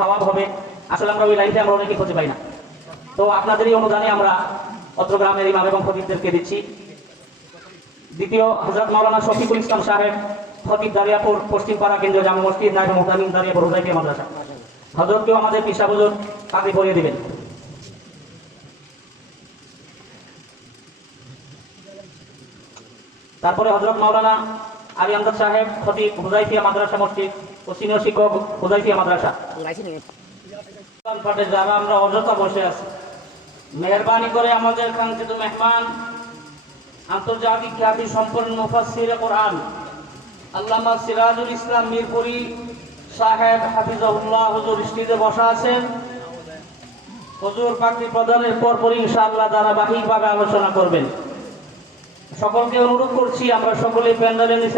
স্বভাব হবে। আসলে আমরা ওই লাইফে আমরা অনেকে খুঁজে পাই না। তো আপনাদেরই অনুদানে আমরা অত্র গ্রামের ইমাম এবং খতিবদেরকে দিচ্ছি। দ্বিতীয় হজরত মাওলানা শফিকুল ইসলাম সাহেব খতিব দারিয়াপুর, পশ্চিমপাড়া কেন্দ্রীয় জামা মসজিদ, নাইব মুহতামিম দারিয়াপুর হুজাইফিয়া মাদ্রাসা। হজরতকেও আমাদের পিসা বুজুর তাকে পড়িয়ে দিবেন। তারপরে হজরত মাওলানা আলী আমদাদ সাহেব খতিব হুজাইফিয়া মাদ্রাসা মসজিদ ও সিনিয়র শিক্ষক হুজাইফিয়া মাদ্রাসা। যারা আমরা অযথা বসে আছি। মেহরবানি করে আমাদের কাঙ্ক্ষিত মেহমান, আন্তর্জাতিক খ্যাতি সম্পন্ন মুফাসসির কোরআন, আল্লামা সিরাজুল ইসলাম মিরপুরি সাহেব হাফিজাহুল্লাহ হুজুর স্টেজে বসা আছেন। হুজুর পাখি প্রদানের পরপর ইনশাআল্লাহ ধারাবাহিকভাবে আলোচনা করবেন। সকলকে অনুরোধ করছি, আমরা সকলে প্যান্ডেলের নিচে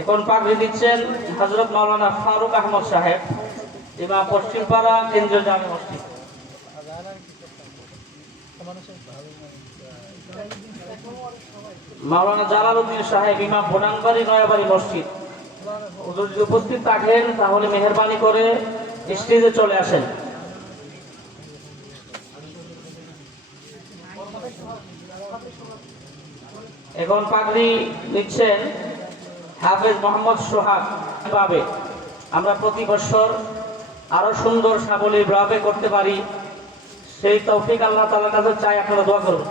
এখন পাগড়ি দিচ্ছেন হজরত মাওলানা ফারুক আহমদ সাহেব এবং পশ্চিমপাড়া কেন্দ্রীয় জামে মসজিদ। মাওলানা জালাল উদ্দিন সাহেব, ইমাম বোনানবাড়ি নয়াবাড়ি মসজিদ। হুজুর যদি উপস্থিত থাকেন, তাহলে মেহরবানি করে স্টেজে চলে আসেন। এখন পাগড়ি নিচ্ছেন হাফেজ মোহাম্মদ সোহাগ। ভাবে আমরা প্রতি বছর আরও সুন্দর সাবলীর ভাবে করতে পারি, সেই তৌফিক আল্লাহ তালার কাছে চাই, আপনারা দোয়া করুন।